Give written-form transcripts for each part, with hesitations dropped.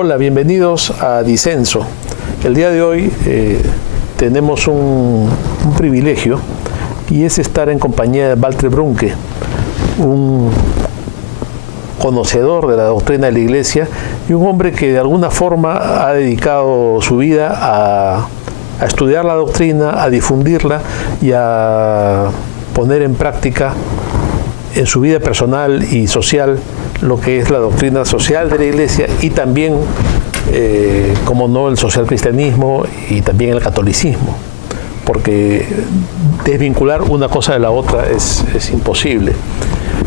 Hola, bienvenidos a Disenso. El día de hoy tenemos un privilegio y es estar en compañía de Walter Brunke, un conocedor de la doctrina de la Iglesia y un hombre que de alguna forma ha dedicado su vida a estudiar la doctrina, a difundirla y a poner en práctica en su vida personal y social lo que es la doctrina social de la Iglesia y también, como no, el social cristianismo y también el catolicismo, porque desvincular una cosa de la otra es imposible.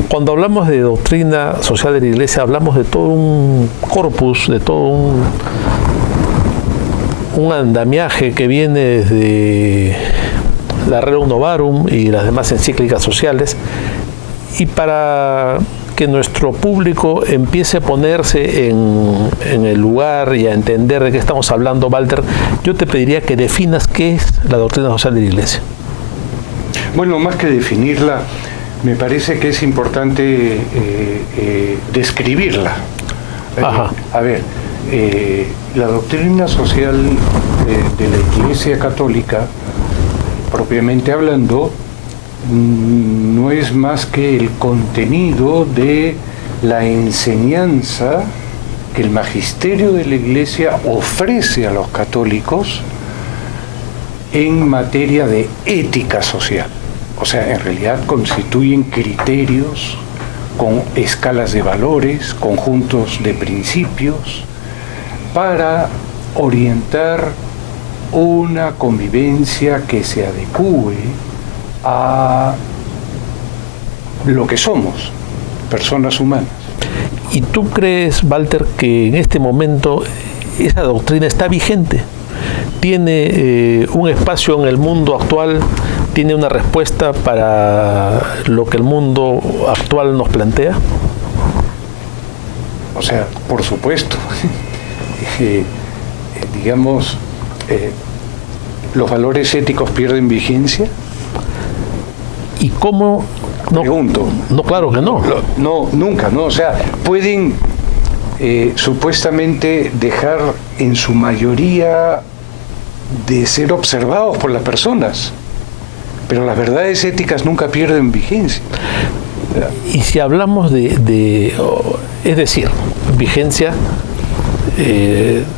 Cuando hablamos de doctrina social de la Iglesia, hablamos de todo un corpus, de todo un andamiaje que viene desde la Rerum Novarum y las demás encíclicas sociales, y para que nuestro público empiece a ponerse en el lugar y a entender de qué estamos hablando, Walter, yo te pediría que definas qué es la doctrina social de la Iglesia. Bueno, más que definirla, me parece que es importante describirla. La doctrina social de la Iglesia Católica, propiamente hablando, no es más que el contenido de la enseñanza que el magisterio de la Iglesia ofrece a los católicos en materia de ética social. O sea, en realidad constituyen criterios con escalas de valores, conjuntos de principios, para orientar una convivencia que se adecúe a lo que somos, personas humanas. ¿Y tú crees, Walter, que en este momento esa doctrina está vigente? ¿Tiene un espacio en el mundo actual? ¿Tiene una respuesta para lo que el mundo actual nos plantea? O sea, por supuesto. ¿Los valores éticos pierden vigencia? ¿Y cómo? No, pregunto. No, claro que no. No, nunca, ¿no? O sea, pueden supuestamente dejar en su mayoría de ser observados por las personas, pero las verdades éticas nunca pierden vigencia. Y si hablamos es decir, vigencia,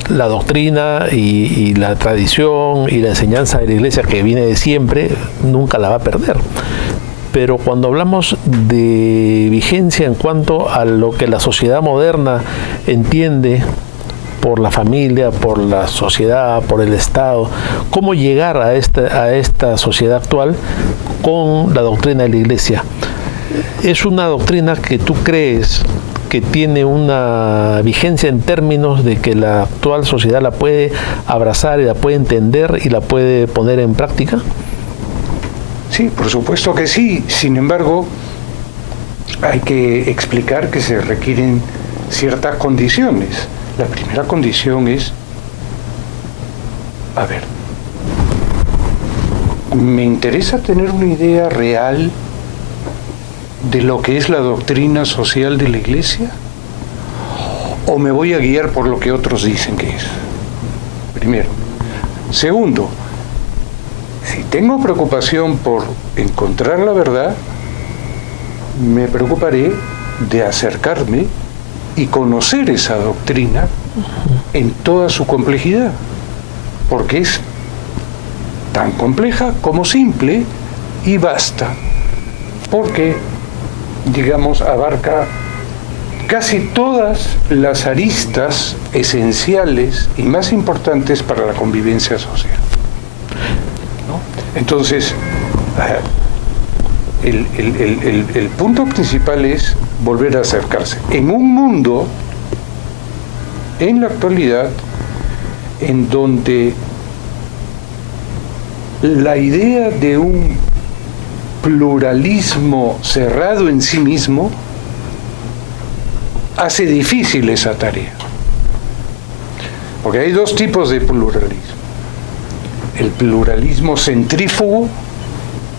la doctrina y la tradición y la enseñanza de la Iglesia que viene de siempre, nunca la va a perder. Pero cuando hablamos de vigencia en cuanto a lo que la sociedad moderna entiende por la familia, por la sociedad, por el Estado, cómo llegar a esta sociedad actual con la doctrina de la Iglesia. ¿Es una doctrina que tú crees que tiene una vigencia en términos de que la actual sociedad la puede abrazar y la puede entender y la puede poner en práctica? Sí, por supuesto que sí. Sin embargo, hay que explicar que se requieren ciertas condiciones. La primera condición es, me interesa tener una idea real de lo que es la doctrina social de la Iglesia, o me voy a guiar por lo que otros dicen que es. Primero. Segundo, si tengo preocupación por encontrar la verdad, me preocuparé de acercarme y conocer esa doctrina en toda su complejidad, porque es tan compleja como simple y vasta, porque, abarca casi todas las aristas esenciales y más importantes para la convivencia social. Entonces, el punto principal es volver a acercarse. En un mundo, en la actualidad, en donde la idea de un pluralismo cerrado en sí mismo hace difícil esa tarea. Porque hay dos tipos de pluralismo. El pluralismo centrífugo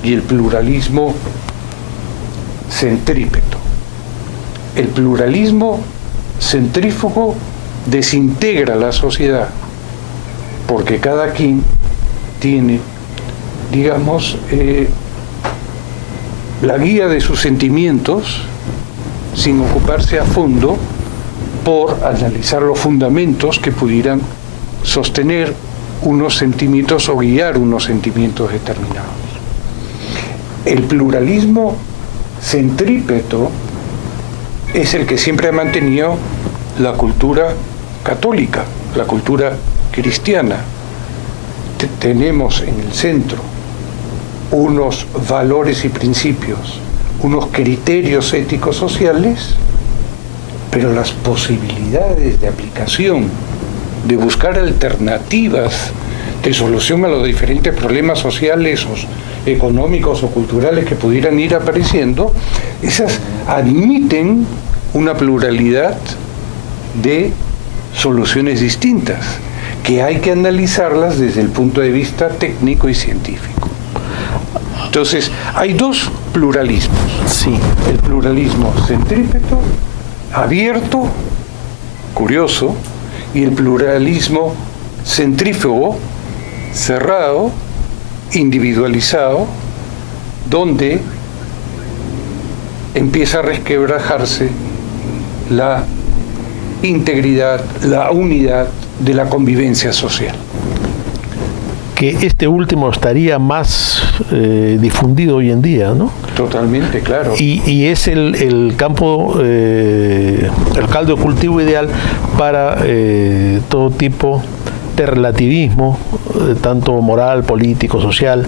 y el pluralismo centrípeto. El pluralismo centrífugo desintegra la sociedad, porque cada quien tiene, digamos, la guía de sus sentimientos sin ocuparse a fondo por analizar los fundamentos que pudieran sostener unos sentimientos o guiar unos sentimientos determinados. El pluralismo centrípeto es el que siempre ha mantenido la cultura católica, la cultura cristiana. Tenemos en el centro unos valores y principios, unos criterios éticos sociales, pero las posibilidades de aplicación, de buscar alternativas de solución a los diferentes problemas sociales o económicos o culturales que pudieran ir apareciendo, esas admiten una pluralidad de soluciones distintas, que hay que analizarlas desde el punto de vista técnico y científico. Entonces, hay dos pluralismos. Sí. El pluralismo centrípeto, abierto, curioso, y el pluralismo centrífugo, cerrado, individualizado, donde empieza a resquebrajarse la integridad, la unidad de la convivencia social. Que este último estaría más difundido hoy en día, ¿no? Totalmente, claro. Y es el campo, el caldo de cultivo ideal para todo tipo de relativismo, tanto moral, político, social,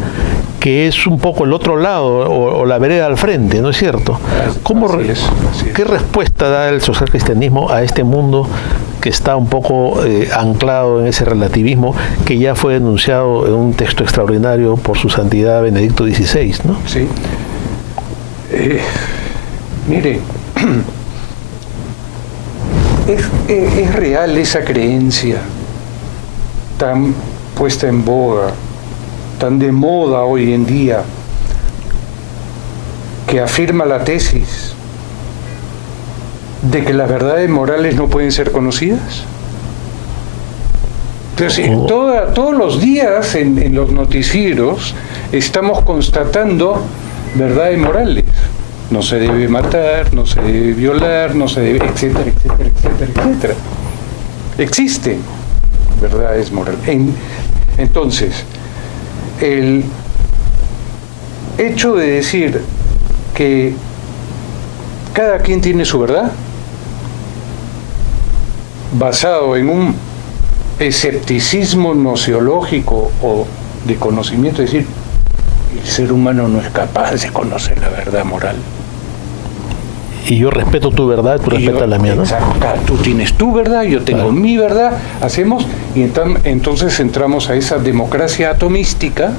que es un poco el otro lado o la vereda al frente, ¿no es cierto? Así es. ¿Qué respuesta da el socialcristianismo a este mundo que está un poco anclado en ese relativismo que ya fue denunciado en un texto extraordinario por su santidad Benedicto XVI, ¿no? Sí. Mire, es real esa creencia tan puesta en boga, tan de moda hoy en día, que afirma la tesis de que las verdades morales no pueden ser conocidas. Pero sí, todos los días en los noticieros estamos constatando verdades morales. No se debe matar, no se debe violar, no se debe, etcétera, etcétera, etcétera, etcétera. Existen verdades morales. Entonces, el hecho de decir que cada quien tiene su verdad, basado en un escepticismo nociológico o de conocimiento, es decir, el ser humano no es capaz de conocer la verdad moral. Y yo respeto tu verdad, tú respetas la mía, ¿no? Exacto, tú tienes tu verdad, yo tengo mi verdad, hacemos, y entonces entramos a esa democracia atomística,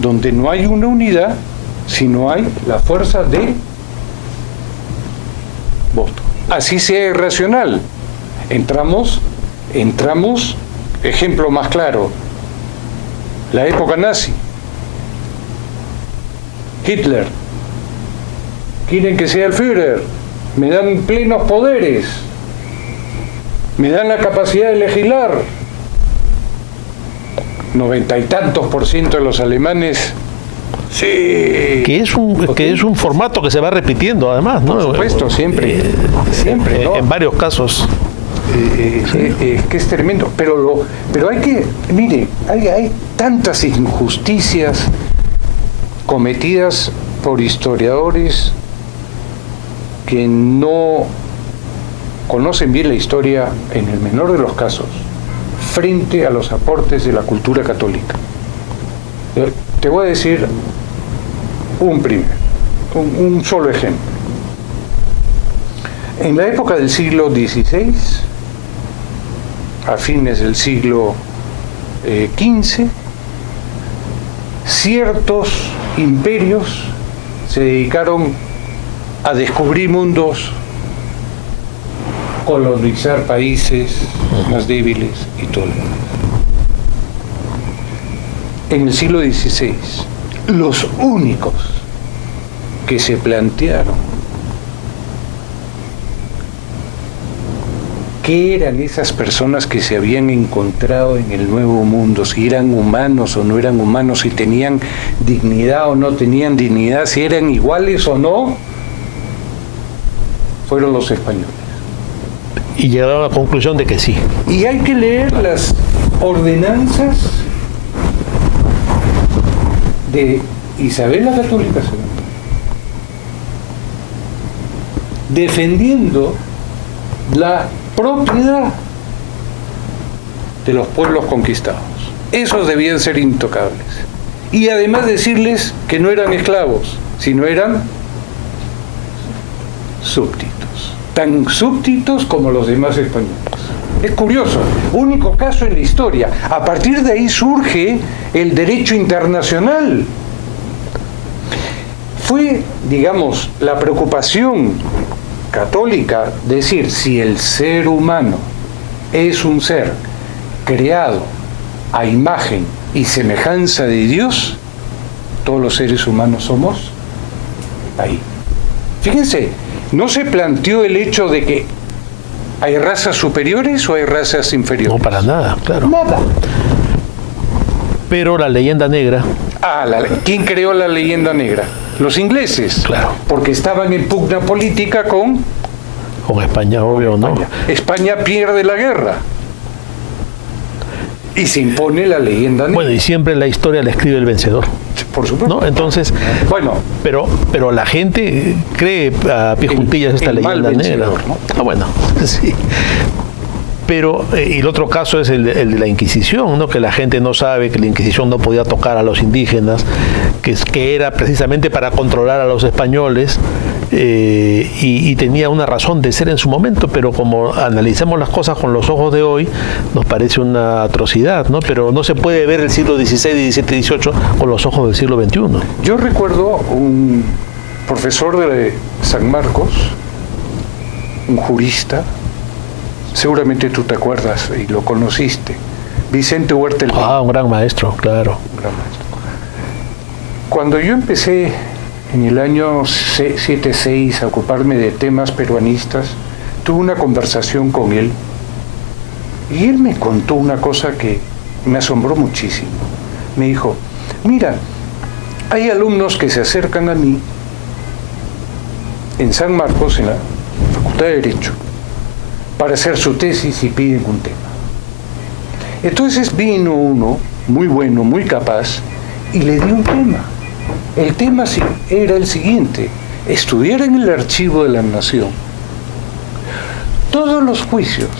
donde no hay una unidad, sino hay la fuerza del voto. Así sea irracional. Entramos, ejemplo más claro, la época nazi. Hitler, quieren que sea el Führer, me dan plenos poderes, me dan la capacidad de legislar. 90 y tantos % de los alemanes, sí. Que es un formato que se va repitiendo además, ¿no? Por supuesto, siempre, ¿no? En varios casos. Sí. Es que es tremendo, pero hay que, mire, hay tantas injusticias cometidas por historiadores que no conocen bien la historia, en el menor de los casos, frente a los aportes de la cultura católica. Te voy a decir un solo ejemplo. En la época del siglo XVI, a fines del siglo XV, ciertos imperios se dedicaron a descubrir mundos, colonizar países más débiles y todo. En el siglo XVI, los únicos que se plantearon qué eran esas personas que se habían encontrado en el Nuevo Mundo, si eran humanos o no eran humanos, si tenían dignidad o no tenían dignidad, si eran iguales o no, fueron los españoles. Y llegaron a la conclusión de que sí. Y hay que leer las ordenanzas de Isabel la Católica II, defendiendo la propiedad de los pueblos conquistados. Esos debían ser intocables. Y además decirles que no eran esclavos, sino eran súbditos. Tan súbditos como los demás españoles. Es curioso, único caso en la historia. A partir de ahí surge el derecho internacional. Fue, digamos, la preocupación católica decir, si el ser humano es un ser creado a imagen y semejanza de Dios, todos los seres humanos somos ahí. Fíjense, no se planteó el hecho de que hay razas superiores o hay razas inferiores. No, para nada, claro. Nada. Pero la leyenda negra... ¿Quién creó la leyenda negra? Los ingleses. Claro. Porque estaban en pugna política con España, obvio, ¿no? España pierde la guerra. Y se impone la leyenda negra. Bueno, y siempre la historia la escribe el vencedor. Por supuesto. ¿No? Entonces, bueno, pero la gente cree a pie juntillas esta leyenda negra. ¿no? Bueno, sí. Pero, y el otro caso es el de la Inquisición, ¿no? Que la gente no sabe que la Inquisición no podía tocar a los indígenas, que era precisamente para controlar a los españoles, y tenía una razón de ser en su momento, pero como analizamos las cosas con los ojos de hoy, nos parece una atrocidad, ¿no? Pero no se puede ver el siglo XVI, XVII, XVIII con los ojos del siglo XXI. Yo recuerdo un profesor de San Marcos, un jurista, seguramente tú te acuerdas y lo conociste, Vicente Huerta el Pino. Un gran maestro, claro. Un gran maestro. Cuando yo empecé en el año 76 a ocuparme de temas peruanistas, tuve una conversación con él y él me contó una cosa que me asombró muchísimo. Me dijo, mira, hay alumnos que se acercan a mí en San Marcos, en la Facultad de Derecho, para hacer su tesis y piden un tema. Entonces vino uno muy bueno, muy capaz, y le dio un tema. El tema era el siguiente: estudiar en el archivo de la Nación todos los juicios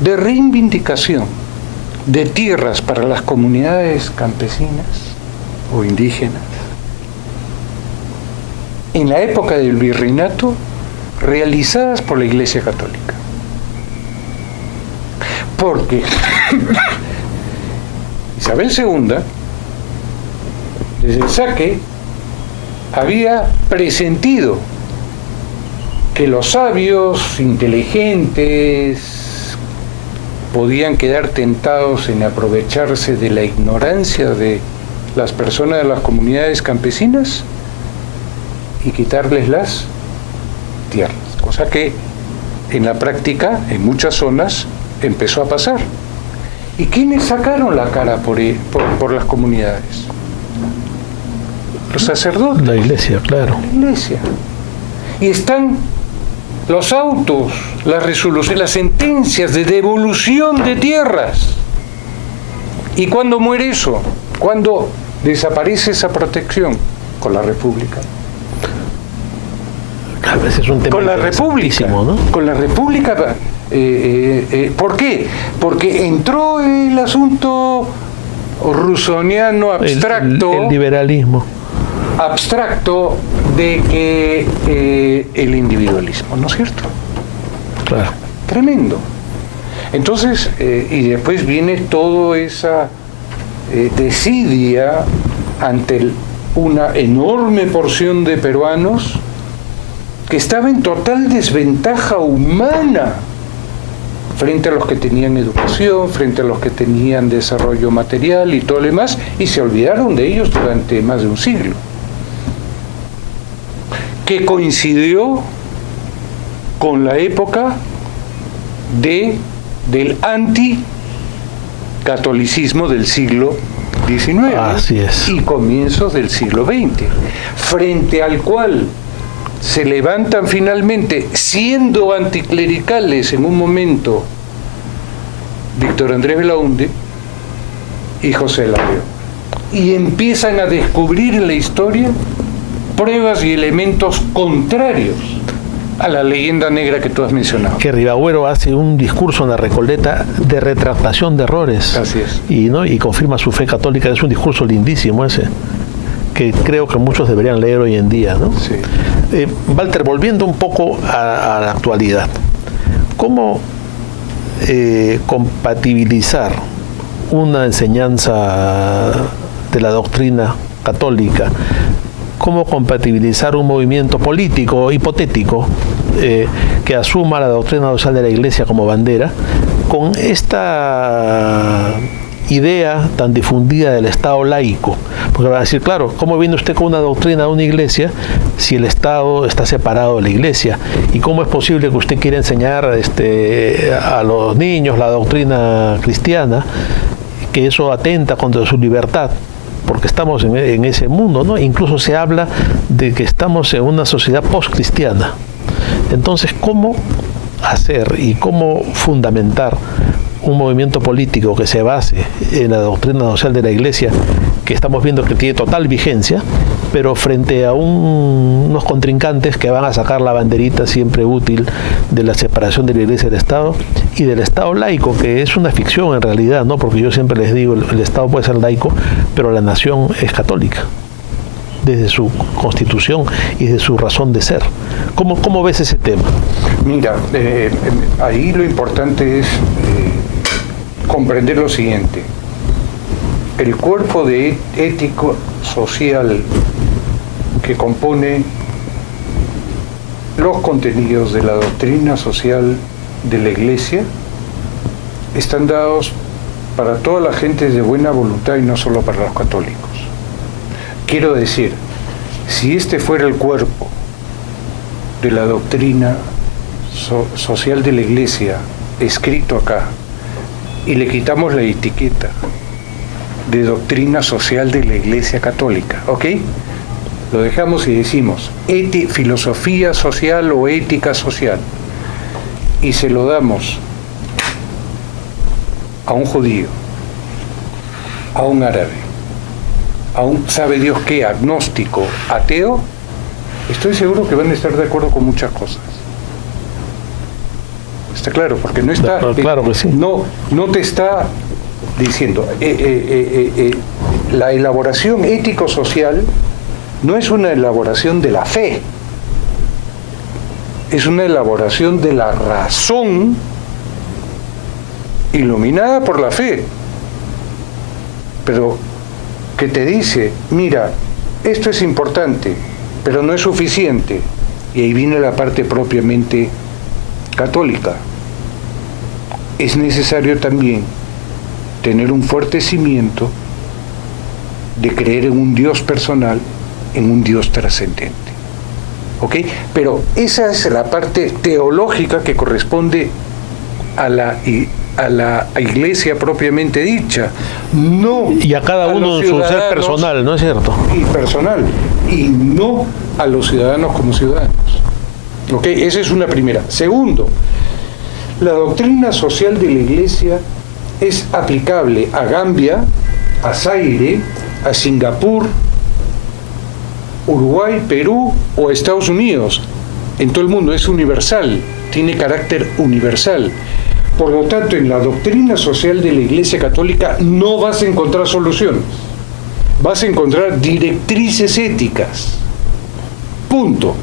de reivindicación de tierras para las comunidades campesinas o indígenas en la época del virreinato, realizadas por la Iglesia Católica. Porque Isabel II, desde el saque, había presentido que los sabios, inteligentes, podían quedar tentados en aprovecharse de la ignorancia de las personas de las comunidades campesinas y quitarles las tierras, cosa que en la práctica, en muchas zonas, empezó a pasar. ¿Y quiénes sacaron la cara por las comunidades? Los sacerdotes. La iglesia, claro. La iglesia. Y están los autos, las resoluciones, las sentencias de devolución de tierras. ¿Y cuándo muere eso? ¿Cuándo desaparece esa protección? Con la República. A veces es un tema con la República, ¿no? Con la República. ¿Por qué? Porque entró el asunto rusoniano abstracto, el liberalismo abstracto de que el individualismo, ¿no es cierto? Claro. Tremendo. Entonces, y después viene toda esa desidia ante una enorme porción de peruanos que estaba en total desventaja humana frente a los que tenían educación, frente a los que tenían desarrollo material y todo lo demás, y se olvidaron de ellos durante más de un siglo, que coincidió con la época del anticatolicismo del siglo XIX. Así es. Y comienzos del siglo XX, frente al cual se levantan finalmente, siendo anticlericales en un momento, Víctor Andrés Belaunde y José Larreo, y empiezan a descubrir en la historia pruebas y elementos contrarios a la leyenda negra que tú has mencionado. Que Ribagüero hace un discurso en la Recoleta de retractación de errores. Así es. Y confirma su fe católica. Es un discurso lindísimo ese, que creo que muchos deberían leer hoy en día, ¿no? Sí. Walter, volviendo un poco a la actualidad, ¿cómo compatibilizar una enseñanza de la doctrina católica? ¿Cómo compatibilizar un movimiento político hipotético que asuma la doctrina social de la Iglesia como bandera con esta idea tan difundida del Estado laico? Porque van a decir, claro, ¿cómo viene usted con una doctrina de una iglesia si el Estado está separado de la Iglesia? ¿Y cómo es posible que usted quiera enseñar a los niños la doctrina cristiana, que eso atenta contra su libertad? Porque estamos en ese mundo, ¿no? Incluso se habla de que estamos en una sociedad post-cristiana. Entonces, ¿cómo hacer y cómo fundamentar un movimiento político que se base en la doctrina social de la Iglesia, que estamos viendo que tiene total vigencia, pero frente a unos contrincantes que van a sacar la banderita siempre útil de la separación de la Iglesia y del Estado, y del Estado laico, que es una ficción en realidad, ¿no? Porque yo siempre les digo, el Estado puede ser laico, pero la nación es católica, desde su constitución y desde su razón de ser. ¿Cómo ves ese tema? Mira, ahí lo importante es comprender lo siguiente. El cuerpo de ético social que compone los contenidos de la doctrina social de la Iglesia están dados para toda la gente de buena voluntad y no solo para los católicos. Quiero decir, si este fuera el cuerpo de la doctrina social de la Iglesia escrito acá y le quitamos la etiqueta de doctrina social de la Iglesia Católica, ¿ok? Lo dejamos y decimos filosofía social o ética social, y se lo damos a un judío, a un árabe, a un sabe Dios qué, agnóstico, ateo, estoy seguro que van a estar de acuerdo con muchas cosas. Está claro, porque no está, claro que sí. no te está diciendo, la elaboración ético-social no es una elaboración de la fe, es una elaboración de la razón iluminada por la fe, pero que te dice, mira, esto es importante, pero no es suficiente, y ahí viene la parte propiamente católica. Es necesario también tener un fuerte cimiento de creer en un Dios personal, en un Dios trascendente. ¿Ok? Pero esa es la parte teológica que corresponde a la Iglesia propiamente dicha, no y a cada uno en su ser personal, ¿no es cierto? Y personal, y no a los ciudadanos como ciudadanos. ¿Ok? Esa es una primera. Segundo, la doctrina social de la Iglesia es aplicable a Gambia, a Zaire, a Singapur, Uruguay, Perú o Estados Unidos. En todo el mundo es universal, tiene carácter universal. Por lo tanto, en la doctrina social de la Iglesia Católica no vas a encontrar soluciones, vas a encontrar directrices éticas. Punto.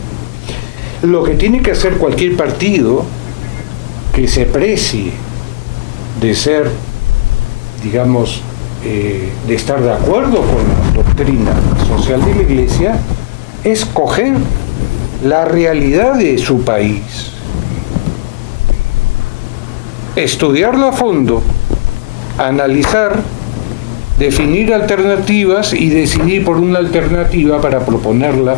Lo que tiene que hacer cualquier partido que se precie de ser, digamos, de estar de acuerdo con la doctrina social de la Iglesia, es coger la realidad de su país, estudiarla a fondo, analizar, definir alternativas y decidir por una alternativa para proponerla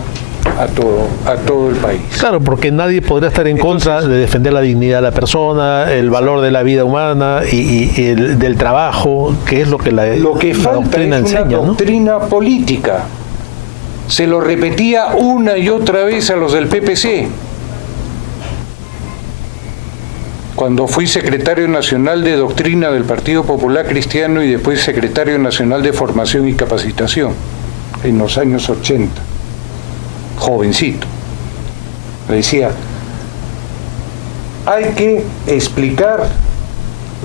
a todo el país. Claro, porque nadie podría estar en contra de defender la dignidad de la persona, el valor de la vida humana y del trabajo, que es lo que la doctrina es enseña, una ¿no? doctrina política. Se lo repetía una y otra vez a los del PPC. Cuando fui secretario nacional de doctrina del Partido Popular Cristiano y después secretario nacional de formación y capacitación, en los años 80, jovencito, le decía, hay que explicar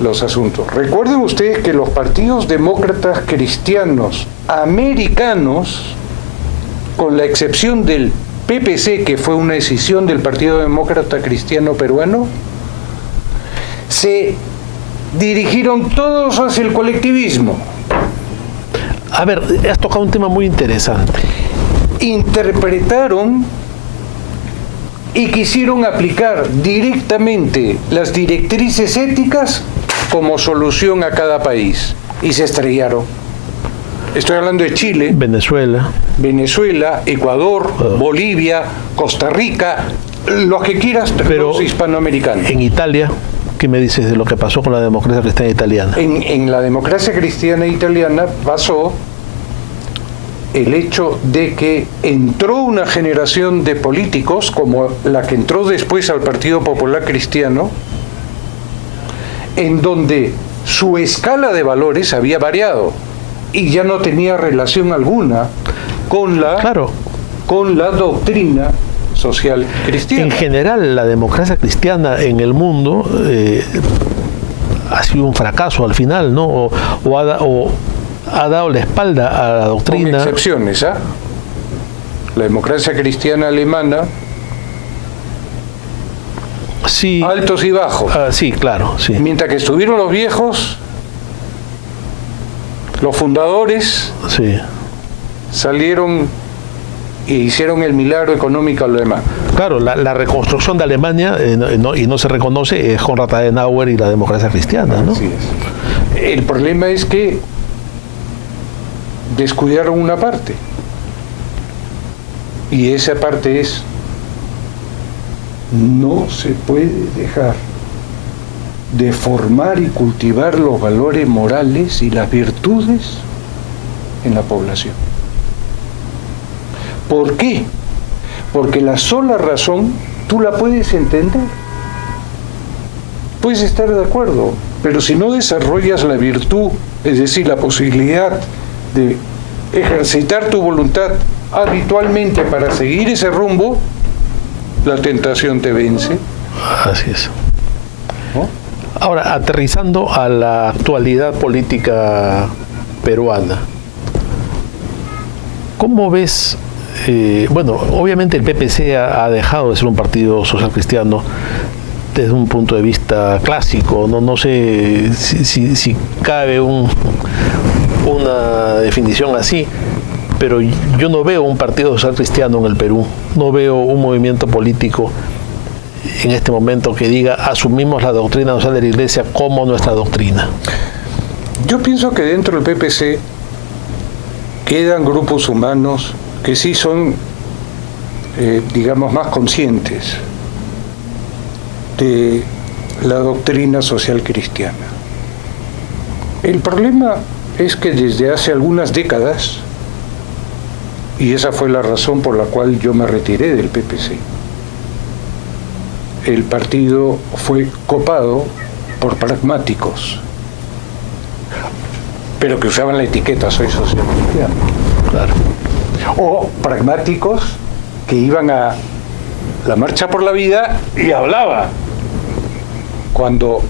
los asuntos. Recuerden ustedes que los partidos demócratas cristianos americanos, con la excepción del PPC, que fue una decisión del Partido Demócrata Cristiano Peruano, se dirigieron todos hacia el colectivismo. A ver, has tocado un tema muy interesante. Interpretaron y quisieron aplicar directamente las directrices éticas como solución a cada país. Y se estrellaron. Estoy hablando de Chile, Venezuela, Ecuador, Bolivia, Costa Rica, los que quieras, pero los hispanoamericanos. en Italia, ¿qué me dices de lo que pasó con la democracia cristiana italiana? En la democracia cristiana italiana pasó el hecho de que entró una generación de políticos, como la que entró después al Partido Popular Cristiano, en donde su escala de valores había variado y ya no tenía relación alguna con la doctrina social cristiana. En general, la democracia cristiana en el mundo ha sido un fracaso al final, ¿no? O ha dado la espalda a la doctrina. Con excepciones, ¿ah? La democracia cristiana alemana, sí, altos y bajos. Sí, claro, sí. Mientras que estuvieron los viejos, los fundadores, Sí. salieron e hicieron el milagro económico alemán. Claro, la reconstrucción de Alemania, y no se reconoce, es Konrad Adenauer y la democracia cristiana, ¿no? Así es. El problema es que descuidaron una parte. Y esa parte es: no se puede dejar de formar y cultivar los valores morales y las virtudes en la población. ¿Por qué? Porque la sola razón tú la puedes entender. Puedes estar de acuerdo, pero si no desarrollas la virtud, es decir, la posibilidad de ejercitar tu voluntad habitualmente para seguir ese rumbo, la tentación te vence. Así es. ¿No? Ahora, aterrizando a la actualidad política peruana, ¿cómo ves? Bueno, obviamente el PPC ha dejado de ser un partido social cristiano desde un punto de vista clásico. No sé si cabe una definición así, pero yo no veo un partido social cristiano en el Perú. No veo un movimiento político en este momento que diga: asumimos la doctrina social de la Iglesia como nuestra doctrina. Yo pienso que dentro del PPC quedan grupos humanos que sí son, digamos, más conscientes de la doctrina social cristiana. El problema es que desde hace algunas décadas, y esa fue la razón por la cual yo me retiré del PPC, el partido fue copado por pragmáticos, pero que usaban la etiqueta "soy social cristiano". Claro. O pragmáticos que iban a la Marcha por la Vida y hablaban, cuando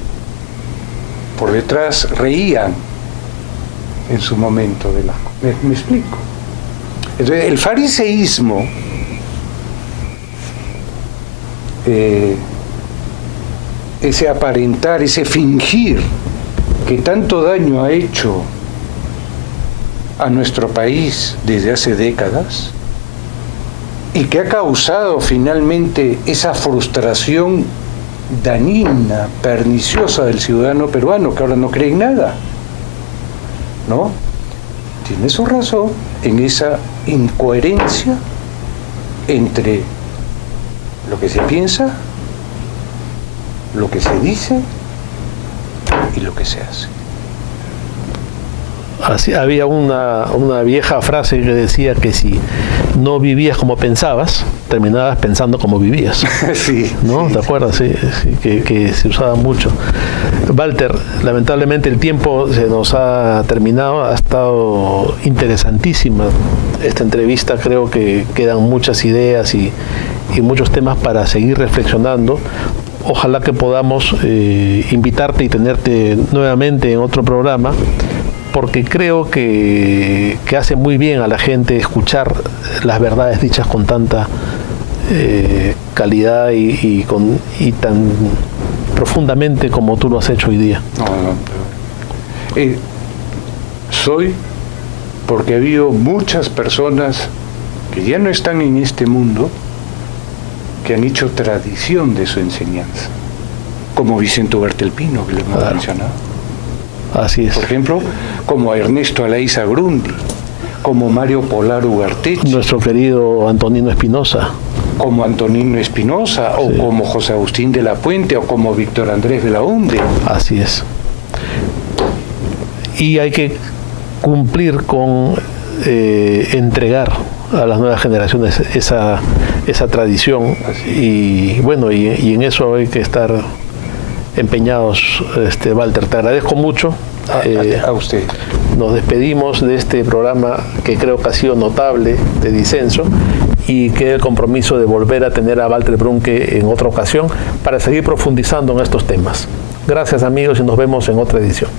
por detrás reían en su momento de la... ¿Me explico? Entonces, el fariseísmo ese aparentar, ese fingir que tanto daño ha hecho a nuestro país desde hace décadas y que ha causado finalmente esa frustración dañina, perniciosa del ciudadano peruano, que ahora no cree en nada, ¿no? Tiene su razón en esa incoherencia entre lo que se piensa, lo que se dice y lo que se hace. Así, había una vieja frase que decía que si no vivías como pensabas, terminabas pensando como vivías. Sí. ¿No? Sí, ¿Te acuerdas? Sí, sí, que se usaba mucho. Walter, lamentablemente el tiempo se nos ha terminado. Ha estado interesantísima esta entrevista. Creo que quedan muchas ideas y muchos temas para seguir reflexionando. Ojalá que podamos invitarte y tenerte nuevamente en otro programa, porque creo que hace muy bien a la gente escuchar las verdades dichas con tanta calidad y tan profundamente como tú lo has hecho hoy día. Soy porque ha habido muchas personas que ya no están en este mundo, que han hecho tradición de su enseñanza, como Vicente Ugarte El Pino, que le hemos mencionado. Así es. Por ejemplo, como Ernesto Alaiza Grundy, como Mario Polar Ugarteche, nuestro querido Antonino Espinosa, como Antonino Espinosa, sí, o como José Agustín de la Puente, o como Víctor Andrés Belaunde. Así es. Y hay que cumplir con entregar a las nuevas generaciones esa tradición. Y bueno, y en eso hay que estar empeñados. Walter, te agradezco mucho. A usted. Nos despedimos de este programa que creo que ha sido notable de disenso, y queda el compromiso de volver a tener a Walter Brunke en otra ocasión para seguir profundizando en estos temas. Gracias, amigos, y nos vemos en otra edición.